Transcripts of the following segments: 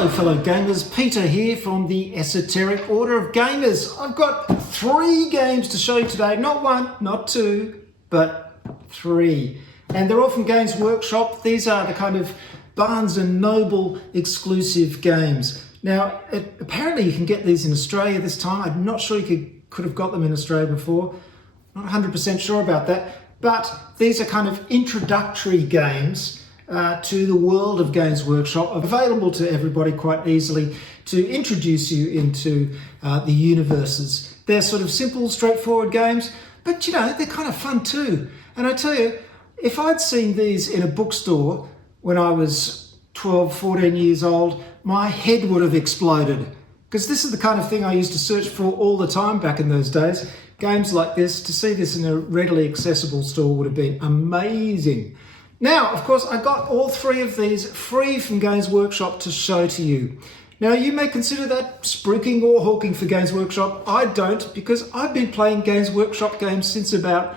Hello fellow gamers, Peter here from the Esoteric Order of Gamers. I've got 3 games to show you today, not 1, not 2, but 3. And they're all from Games Workshop. These are the kind of Barnes & Noble exclusive games. Now, apparently you can get these in Australia this time. I'm not sure you could have got them in Australia before. Not 100% sure about that. But these are kind of introductory games to the world of Games Workshop, available to everybody quite easily to introduce you into the universes. They're sort of simple, straightforward games, but you know, they're kind of fun too. And I tell you, if I'd seen these in a bookstore when I was 12, 14 years old, my head would have exploded. Because this is the kind of thing I used to search for all the time back in those days. Games like this, to see this in a readily accessible store would have been amazing. Now, of course, I got all 3 of these free from Games Workshop to show to you. Now, you may consider that spruiking or hawking for Games Workshop. I don't, because I've been playing Games Workshop games since about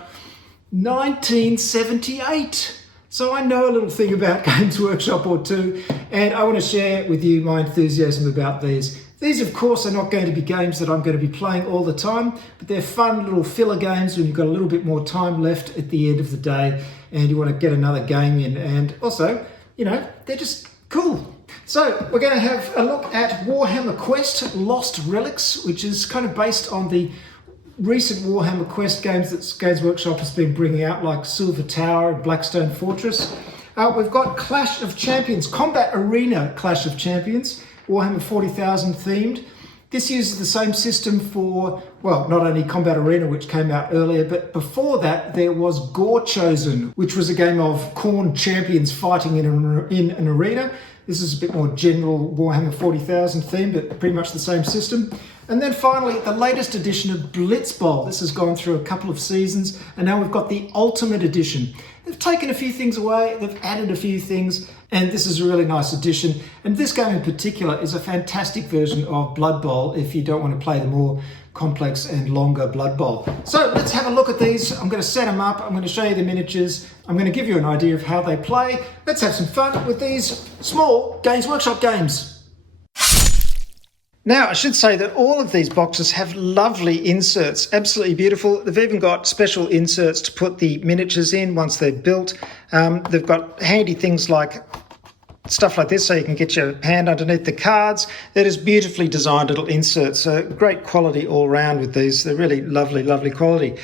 1978. So I know a little thing about Games Workshop or two, and I want to share with you my enthusiasm about these. These, of course, are not going to be games that I'm going to be playing all the time, but they're fun little filler games when you've got a little bit more time left at the end of the day and you want to get another game in. And also, you know, they're just cool. So we're going to have a look at Warhammer Quest Lost Relics, which is kind of based on the recent Warhammer Quest games that Games Workshop has been bringing out, like Silver Tower and Blackstone Fortress. We've got Clash of Champions, Combat Arena Clash of Champions, Warhammer 40,000 themed. This uses the same system for, well, not only Combat Arena, which came out earlier, but before that there was Gore Chosen, which was a game of Khorne champions fighting in an arena. This is a bit more general Warhammer 40,000 theme, but pretty much the same system. And then finally, the latest edition of Blitz Bowl. This has gone through a couple of seasons, and now we've got the Ultimate Edition. They've taken a few things away, they've added a few things, and this is a really nice addition. And this game in particular is a fantastic version of Blood Bowl if you don't want to play the more complex and longer Blood Bowl. So let's have a look at these. I'm going to set them up, I'm going to show you the miniatures, I'm going to give you an idea of how they play. Let's have some fun with these small Games Workshop games. Now, I should say that all of these boxes have lovely inserts, absolutely beautiful. They've even got special inserts to put the miniatures in once they're built. They've got handy things like stuff like this so you can get your hand underneath the cards. They're just beautifully designed little inserts, so great quality all around with these. They're really lovely, lovely quality.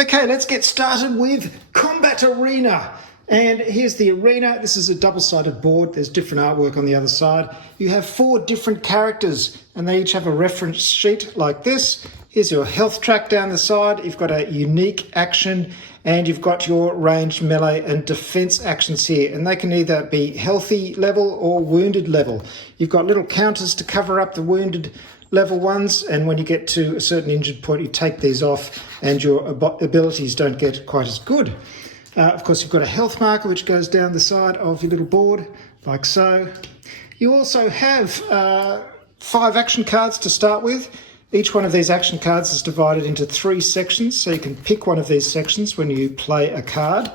Okay, let's get started with Combat Arena. And here's the arena. This is a double-sided board. There's different artwork on the other side. You have 4 different characters, and they each have a reference sheet like this. Here's your health track down the side. You've got a unique action, and you've got your ranged, melee, and defense actions here. And they can either be healthy level or wounded level. You've got little counters to cover up the wounded level ones, and when you get to a certain injured point, you take these off, and your abilities don't get quite as good. Of course, you've got a health marker which goes down the side of your little board, like so. You also have 5 action cards to start with. Each one of these action cards is divided into 3 sections, so you can pick one of these sections when you play a card.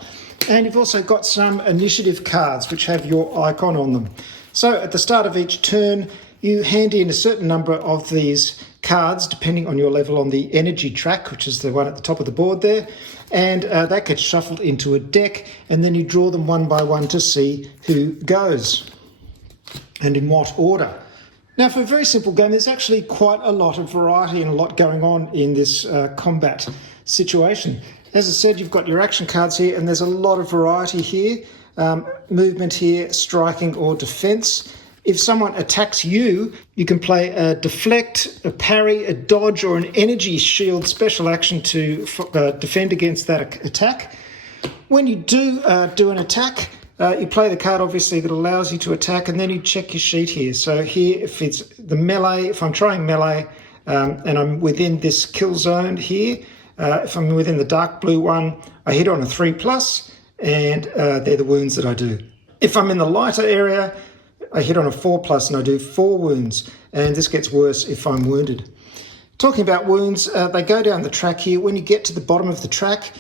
And you've also got some initiative cards which have your icon on them. So at the start of each turn, you hand in a certain number of these cards, depending on your level on the energy track, which is the one at the top of the board there. And that gets shuffled into a deck, and then you draw them one by one to see who goes and in what order. Now, for a very simple game, there's actually quite a lot of variety and a lot going on in this combat situation. As I said, you've got your action cards here, and there's a lot of variety here. Movement here, striking or defense. If someone attacks you, you can play a deflect, a parry, a dodge, or an energy shield special action to defend against that attack. When you do an attack, you play the card, obviously, that allows you to attack, and then you check your sheet here. So here, if it's the melee, if I'm trying melee and I'm within this kill zone here, if I'm within the dark blue one, I hit on a 3+, and they're the wounds that I do. If I'm in the lighter area, I hit on a 4+ and I do 4 wounds, and this gets worse if I'm wounded. Talking about wounds, they go down the track here. When you get to the bottom of the track,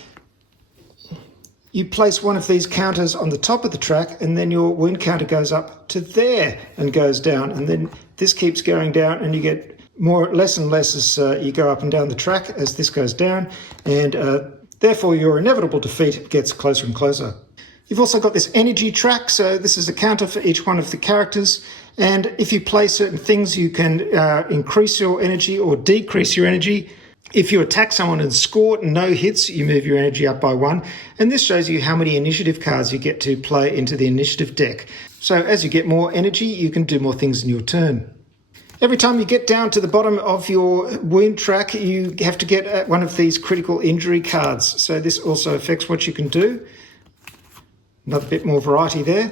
you place one of these counters on the top of the track, and then your wound counter goes up to there and goes down. And then this keeps going down, and you get less and less as you go up and down the track as this goes down. And therefore, your inevitable defeat gets closer and closer. You've also got this energy track. So this is a counter for each one of the characters. And if you play certain things, you can increase your energy or decrease your energy. If you attack someone and score no hits, you move your energy up by 1. And this shows you how many initiative cards you get to play into the initiative deck. So as you get more energy, you can do more things in your turn. Every time you get down to the bottom of your wound track, you have to get one of these critical injury cards. So this also affects what you can do. Another bit more variety there.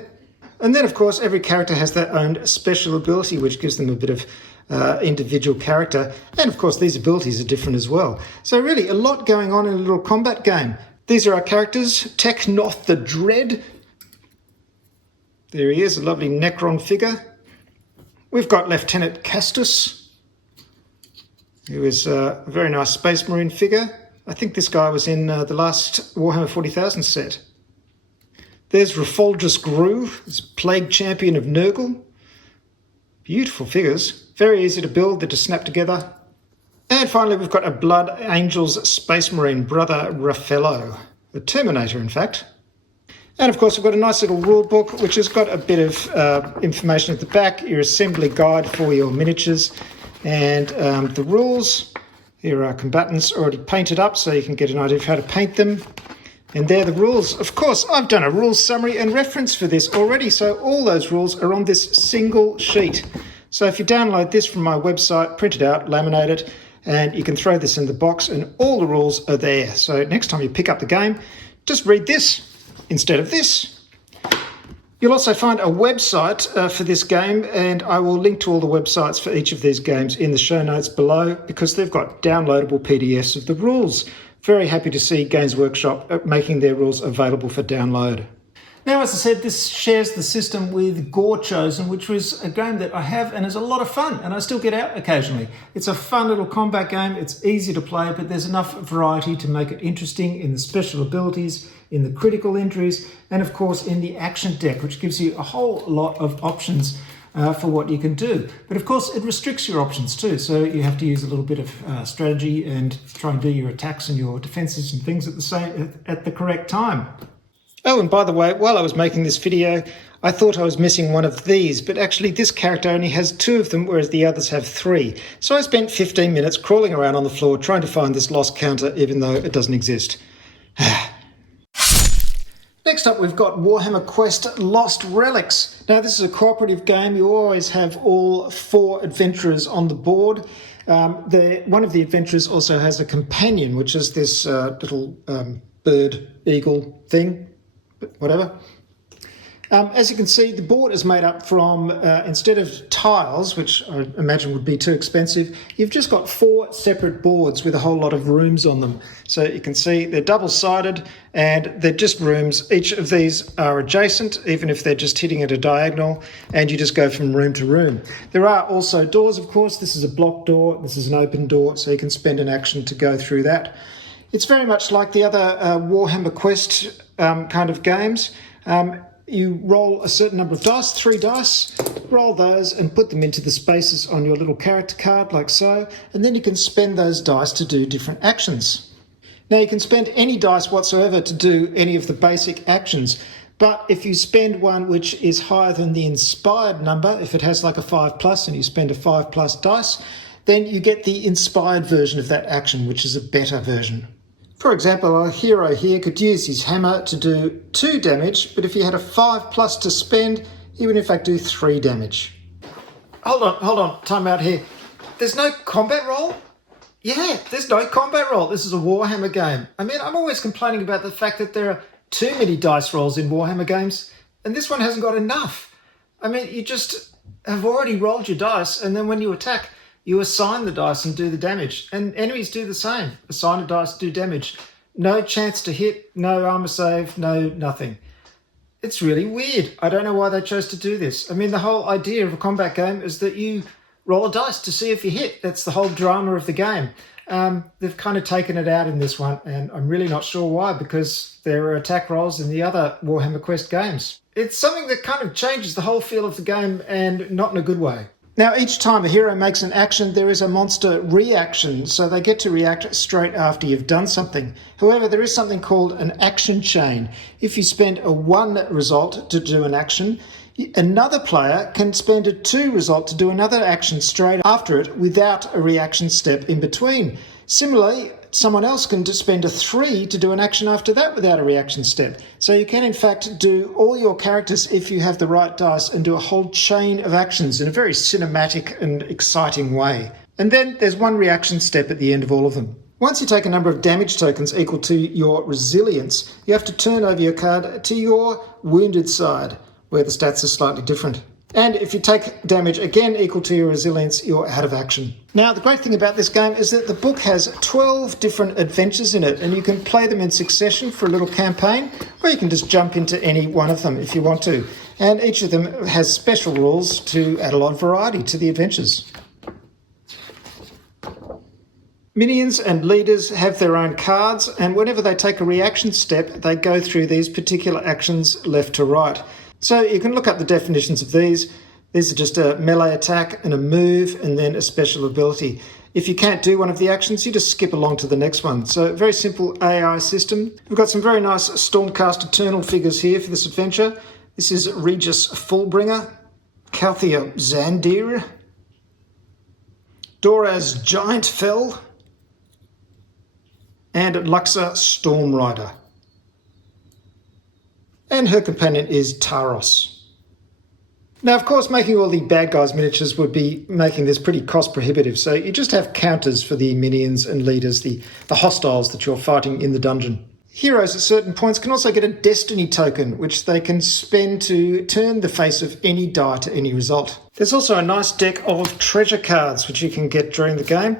And then, of course, every character has their own special ability, which gives them a bit of individual character. And, of course, these abilities are different as well. So really, a lot going on in a little combat game. These are our characters. Teknoth the Dread. There he is, a lovely Necron figure. We've got Lieutenant Castus, who is a very nice Space Marine figure. I think this guy was in the last Warhammer 40,000 set. There's Rafolgus Gru, this Plague Champion of Nurgle. Beautiful figures. Very easy to build, they're to snap together. And finally, we've got a Blood Angels Space Marine brother, Raffaello. The Terminator, in fact. And of course, we've got a nice little rule book, which has got a bit of information at the back, your assembly guide for your miniatures, and the rules. Here are combatants already painted up, so you can get an idea of how to paint them. And there are the rules. Of course, I've done a rules summary and reference for this already, so all those rules are on this single sheet. So if you download this from my website, print it out, laminate it, and you can throw this in the box, and all the rules are there. So next time you pick up the game, just read this instead of this. You'll also find a website for this game, and I will link to all the websites for each of these games in the show notes below, because they've got downloadable PDFs of the rules. Very happy to see Games Workshop making their rules available for download. Now, as I said, this shares the system with Gore Chosen, which was a game that I have and is a lot of fun, and I still get out occasionally. It's a fun little combat game. It's easy to play, but there's enough variety to make it interesting in the special abilities, in the critical injuries, and of course in the action deck, which gives you a whole lot of options for what you can do. But of course, it restricts your options too. So you have to use a little bit of strategy and try and do your attacks and your defenses and things at the correct time. Oh, and by the way, while I was making this video, I thought I was missing one of these, but actually this character only has 2 of them, whereas the others have 3. So I spent 15 minutes crawling around on the floor trying to find this lost counter, even though it doesn't exist. Next up, we've got Warhammer Quest Lost Relics. Now, this is a cooperative game. You always have all 4 adventurers on the board. One of the adventurers also has a companion, which is this little bird, eagle thing, whatever. As you can see, the board is made up from, instead of tiles, which I imagine would be too expensive, you've just got 4 separate boards with a whole lot of rooms on them. So you can see they're double-sided and they're just rooms. Each of these are adjacent, even if they're just hitting at a diagonal, and you just go from room to room. There are also doors, of course. This is a block door, this is an open door, so you can spend an action to go through that. It's very much like the other Warhammer Quest kind of games. You roll a certain number of dice, 3 dice, roll those and put them into the spaces on your little character card like so, and then you can spend those dice to do different actions. Now, you can spend any dice whatsoever to do any of the basic actions, but if you spend one which is higher than the inspired number, if it has like a 5+ and you spend a 5+ dice, then you get the inspired version of that action, which is a better version. For example, our hero here could use his hammer to do 2 damage, but if he had a 5+ to spend, he would in fact do 3 damage. Hold on, time out here. There's no combat roll? Yeah, there's no combat roll. This is a Warhammer game. I mean, I'm always complaining about the fact that there are too many dice rolls in Warhammer games, and this one hasn't got enough. I mean, you just have already rolled your dice, and then when you attack, you assign the dice and do the damage. And enemies do the same. Assign a dice, do damage. No chance to hit, no armor save, no nothing. It's really weird. I don't know why they chose to do this. I mean, the whole idea of a combat game is that you roll a dice to see if you hit. That's the whole drama of the game. They've kind of taken it out in this one, and I'm really not sure why, because there are attack rolls in the other Warhammer Quest games. It's something that kind of changes the whole feel of the game, and not in a good way. Now, each time a hero makes an action, there is a monster reaction, so they get to react straight after you've done something. However, there is something called an action chain. If you spend a 1 result to do an action, another player can spend a 2 result to do another action straight after it without a reaction step in between. Similarly, someone else can just spend a 3 to do an action after that without a reaction step. So you can in fact do all your characters, if you have the right dice, and do a whole chain of actions in a very cinematic and exciting way. And then there's 1 reaction step at the end of all of them. Once you take a number of damage tokens equal to your resilience, you have to turn over your card to your wounded side, where the stats are slightly different. And if you take damage again equal to your resilience, you're out of action. Now, the great thing about this game is that the book has 12 different adventures in it, and you can play them in succession for a little campaign, or you can just jump into any one of them if you want to. And each of them has special rules to add a lot of variety to the adventures. Minions and leaders have their own cards, and whenever they take a reaction step, they go through these particular actions left to right. So you can look up the definitions of these. These are just a melee attack and a move and then a special ability. If you can't do one of the actions, you just skip along to the next one. So very simple AI system. We've got some very nice Stormcast Eternal figures here for this adventure. This is Regis Fullbringer, Calthea Zandir, Doraz Giantfell, and Luxa Stormrider. And her companion is Taros. Now, of course, making all the bad guys miniatures would be making this pretty cost prohibitive, so you just have counters for the minions and leaders, the hostiles that you're fighting in the dungeon. Heroes at certain points can also get a destiny token, which they can spend to turn the face of any die to any result. There's also a nice deck of treasure cards, which you can get during the game,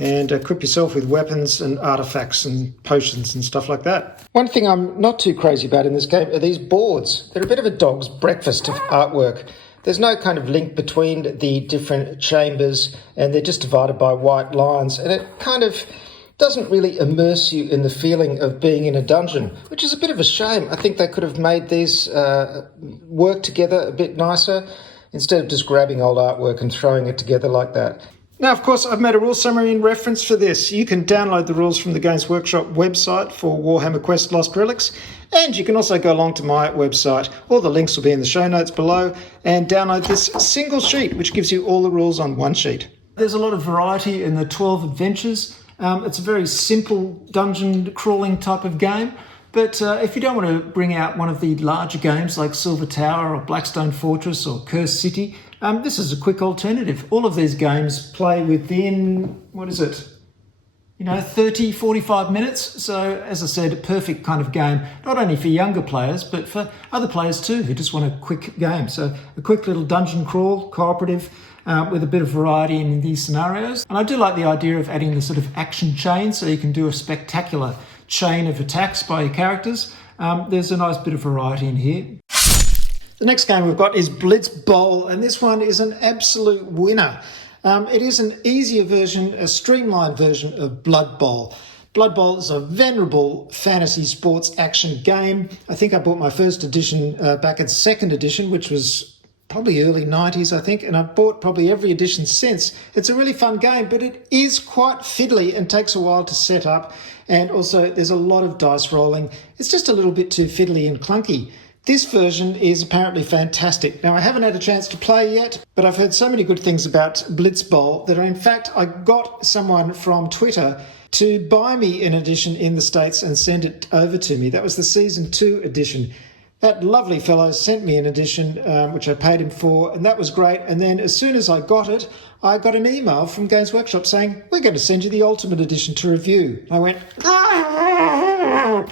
and equip yourself with weapons and artifacts and potions and stuff like that. One thing I'm not too crazy about in this game are these boards. They're a bit of a dog's breakfast of artwork. There's no kind of link between the different chambers, and they're just divided by white lines, and it kind of doesn't really immerse you in the feeling of being in a dungeon, which is a bit of a shame. I think they could have made these work together a bit nicer instead of just grabbing old artwork and throwing it together like that. Now, of course, I've made a rule summary in reference for this. You can download the rules from the Games Workshop website for Warhammer Quest Lost Relics, and you can also go along to my website. All the links will be in the show notes below, and download this single sheet, which gives you all the rules on one sheet. There's a lot of variety in the 12 adventures. It's a very simple dungeon crawling type of game. But if you don't want to bring out one of the larger games like Silver Tower or Blackstone Fortress or Cursed City, this is a quick alternative. All of these games play within, 30, 45 minutes. So, as I said, a perfect kind of game, not only for younger players, but for other players too, who just want a quick game. So a quick little dungeon crawl, cooperative, with a bit of variety in these scenarios. And I do like the idea of adding the sort of action chain, so you can do a spectacular chain of attacks by your characters. There's a nice bit of variety in here. The next game we've got is Blitz Bowl, and this one is an absolute winner. It is an easier version, a streamlined version of Blood Bowl. Blood Bowl is a venerable fantasy sports action game. I think I bought my first edition back at second edition, which was probably early 90s, I think, and I've bought probably every edition since. It's a really fun game, but it is quite fiddly and takes a while to set up, and also there's a lot of dice rolling. It's just a little bit too fiddly and clunky. This version is apparently fantastic. Now, I haven't had a chance to play yet, but I've heard so many good things about Blitz Bowl that in fact I got someone from Twitter to buy me an edition in the States and send it over to me. That was the Season 2 edition. That lovely fellow sent me an edition, which I paid him for, and that was great. And then as soon as I got it, I got an email from Games Workshop saying, "We're going to send you the Ultimate Edition to review." I went, "Ah!"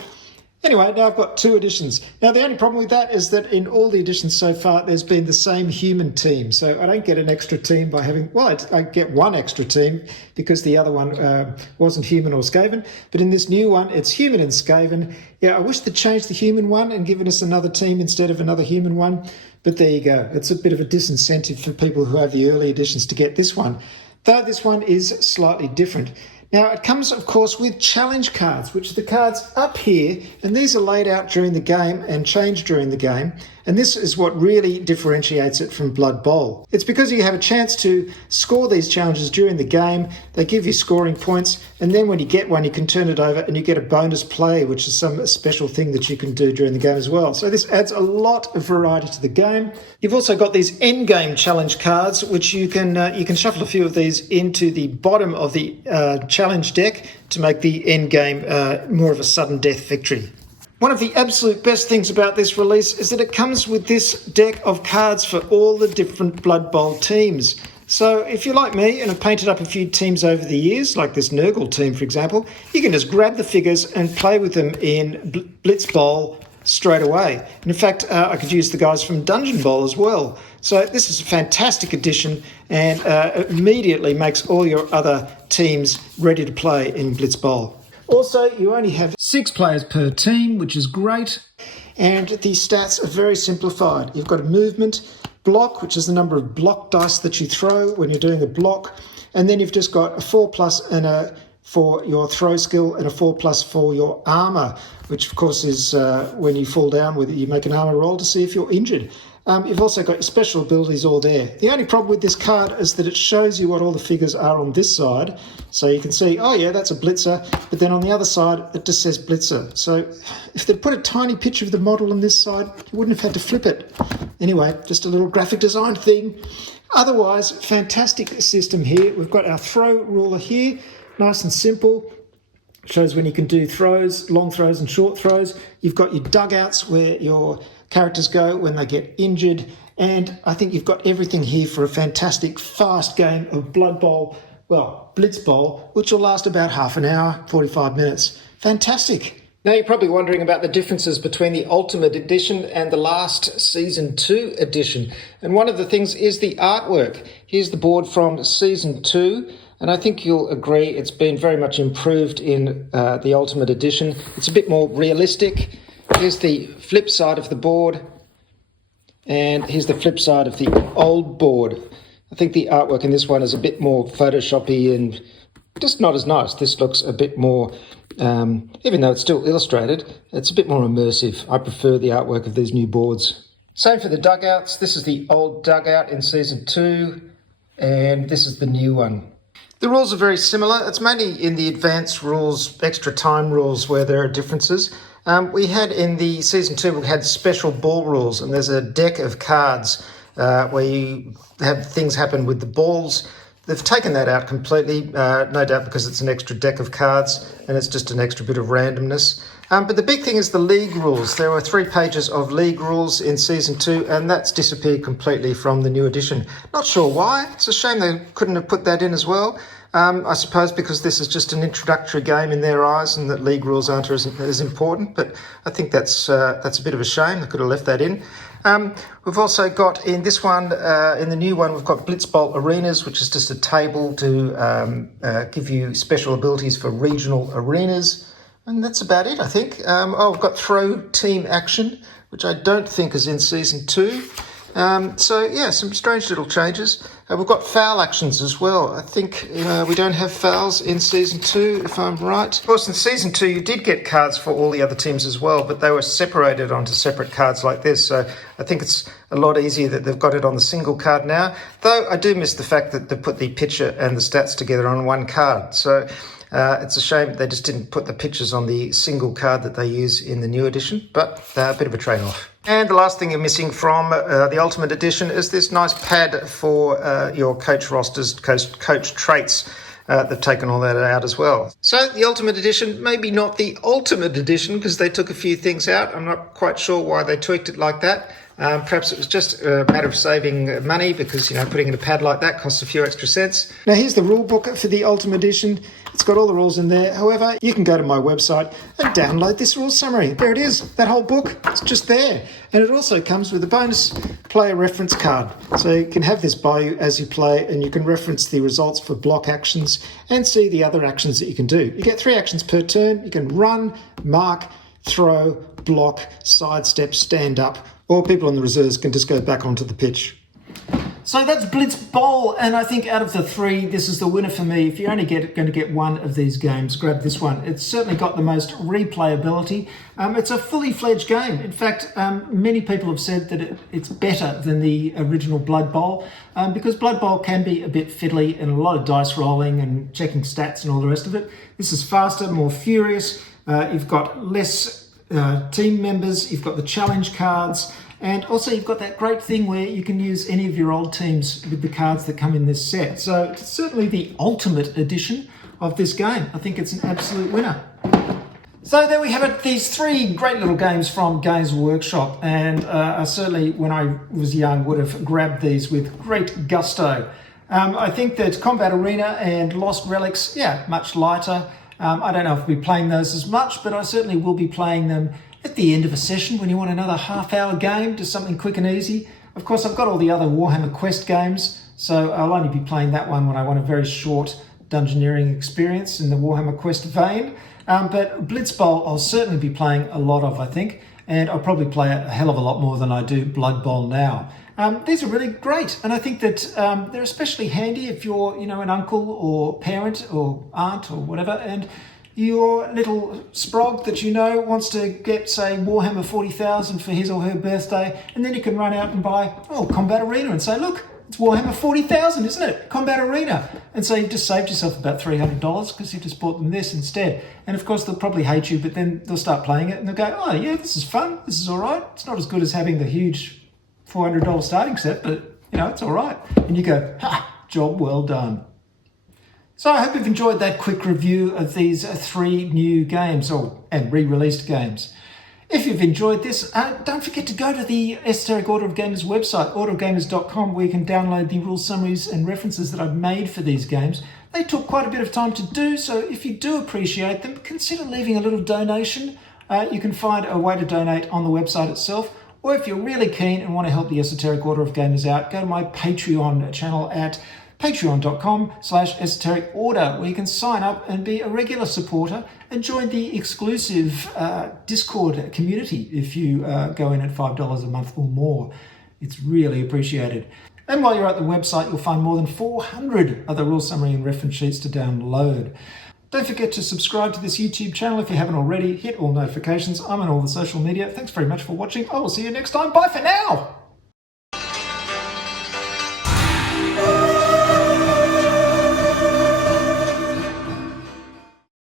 Anyway, now I've got 2 editions. Now, the only problem with that is that in all the editions so far, there's been the same human team. So I don't get an extra team by having, well, I get 1 extra team because the other one wasn't human or Skaven. But in this new one, it's human and Skaven. Yeah, I wish they'd changed the human one and given us another team instead of another human one. But there you go. It's a bit of a disincentive for people who have the early editions to get this one, though this one is slightly different. Now, it comes, of course, with challenge cards, which are the cards up here, and these are laid out during the game and changed during the game, and this is what really differentiates it from Blood Bowl. It's because you have a chance to score these challenges during the game, they give you scoring points, and then when you get one, you can turn it over and you get a bonus play, which is some special thing that you can do during the game as well. So this adds a lot of variety to the game. You've also got these end game challenge cards, which you can shuffle a few of these into the bottom of the challenge deck to make the end game more of a sudden death victory. One of the absolute best things about this release is that it comes with this deck of cards for all the different Blood Bowl teams. So if you're like me and have painted up a few teams over the years, like this Nurgle team, for example, you can just grab the figures and play with them in Blitz Bowl straight away. And in fact, I could use the guys from Dungeon Bowl as well. So this is a fantastic addition and immediately makes all your other teams ready to play in Blitz Bowl. Also, you only have 6 players per team, which is great. And the stats are very simplified. You've got a movement block, which is the number of block dice that you throw when you're doing a block. And then you've just got a 4+ and a for your throw skill and a 4+ for your armour, which of course is when you fall down with it, you make an armour roll to see if you're injured. You've also got your special abilities all there. The only problem with this card is that it shows you what all the figures are on this side. So you can see, oh yeah, that's a Blitzer, but then on the other side, it just says Blitzer. So if they'd put a tiny picture of the model on this side, you wouldn't have had to flip it. Anyway, just a little graphic design thing. Otherwise, fantastic system here. We've got our throw ruler here, nice and simple. Shows when you can do throws, long throws and short throws. You've got your dugouts where your characters go when they get injured, and I think you've got everything here for a fantastic fast game of Blood Bowl, well, Blitz Bowl, which will last about half an hour, 45 minutes. Fantastic. Now you're probably wondering about the differences between the Ultimate Edition and the last Season 2 edition, and one of the things is the artwork. Here's the board from Season 2. And I think you'll agree it's been very much improved in the Ultimate Edition. It's a bit more realistic. Here's the flip side of the board, and here's the flip side of the old board. I think the artwork in this one is a bit more Photoshoppy and just not as nice. This looks a bit more, even though it's still illustrated, it's a bit more immersive. I prefer the artwork of these new boards. Same for the dugouts. This is the old dugout in Season 2, and this is the new one. The rules are very similar. It's mainly in the advanced rules, extra time rules, where there are differences. We had in the Season 2, we had special ball rules, and there's a deck of cards where you have things happen with the balls. They've taken that out completely, no doubt because it's an extra deck of cards and it's just an extra bit of randomness. But the big thing is the league rules. There were 3 pages of league rules in Season 2, and that's disappeared completely from the new edition. Not sure why. It's a shame they couldn't have put that in as well. I suppose because this is just an introductory game in their eyes and that league rules aren't as important, but I think that's a bit of a shame. They could have left that in. We've also got in this one, in the new one, we've got Blitz Bowl Arenas, which is just a table to give you special abilities for regional arenas. And that's about it, I think. We've got throw team action, which I don't think is in Season 2. So, yeah, some strange little changes. We've got foul actions as well. I think we don't have fouls in Season 2, if I'm right. Of course, in Season 2, you did get cards for all the other teams as well, but they were separated onto separate cards like this. So I think it's a lot easier that they've got it on the single card now. Though I do miss the fact that they put the picture and the stats together on one card. So it's a shame they just didn't put the pictures on the single card that they use in the new edition, but a bit of a trade-off. And the last thing you're missing from the Ultimate Edition is this nice pad for your coach rosters, coach traits. They've taken all that out as well. So the Ultimate Edition, maybe not the Ultimate Edition because they took a few things out. I'm not quite sure why they tweaked it like that. Perhaps it was just a matter of saving money because, putting in a pad like that costs a few extra cents. Now, here's the rule book for the Ultimate Edition. It's got all the rules in there. However, you can go to my website and download this rule summary. There it is. That whole book, it's just there. And it also comes with a bonus player reference card. So you can have this by you as you play, and you can reference the results for block actions and see the other actions that you can do. You get 3 actions per turn. You can run, mark, throw, block, sidestep, stand up, or people on the reserves can just go back onto the pitch. So that's Blitz Bowl, and I think out of the 3, this is the winner for me. If you're only going to get one of these games, grab this one. It's certainly got the most replayability. It's a fully fledged game. In fact, many people have said that it's better than the original Blood Bowl because Blood Bowl can be a bit fiddly and a lot of dice rolling and checking stats and all the rest of it. This is faster, more furious. You've got less team members. You've got the challenge cards. And also you've got that great thing where you can use any of your old teams with the cards that come in this set. So it's certainly the ultimate edition of this game. I think it's an absolute winner. So there we have it, these 3 great little games from Games Workshop. And I certainly, when I was young, would have grabbed these with great gusto. I think that Combat Arena and Lost Relics, much lighter. I don't know if I'll be playing those as much, but I certainly will be playing them at the end of a session when you want another half-hour game, just something quick and easy. Of course, I've got all the other Warhammer Quest games, so I'll only be playing that one when I want a very short dungeoneering experience in the Warhammer Quest vein. But Blitz Bowl I'll certainly be playing a lot of, I think, and I'll probably play a hell of a lot more than I do Blood Bowl now. These are really great, and I think that they're especially handy if you're, an uncle or parent or aunt or whatever, and your little sprog that wants to get, say, Warhammer 40,000 for his or her birthday, and then you can run out and buy, Combat Arena and say, look, it's Warhammer 40,000, isn't it? Combat Arena. And so you've just saved yourself about $300 because you just bought them this instead. And of course, they'll probably hate you, but then they'll start playing it and they'll go, oh yeah, this is fun. This is all right. It's not as good as having the huge $400 starting set, but it's all right. And you go, job well done. So I hope you've enjoyed that quick review of these 3 new games, and re-released games. If you've enjoyed this, don't forget to go to the Esoteric Order of Gamers website, orderofgamers.com, where you can download the rule summaries and references that I've made for these games. They took quite a bit of time to do, so if you do appreciate them, consider leaving a little donation. You can find a way to donate on the website itself, or if you're really keen and want to help the Esoteric Order of Gamers out, go to my Patreon channel at patreon.com/esoteric order, where you can sign up and be a regular supporter and join the exclusive Discord community if you go in at $5 a month or more. It's really appreciated. And while you're at the website, you'll find more than 400 other rule summary and reference sheets to download. Don't forget to subscribe to this YouTube channel if you haven't already. Hit all notifications. I'm on all the social media. Thanks very much for watching. I will see you next time. Bye for now.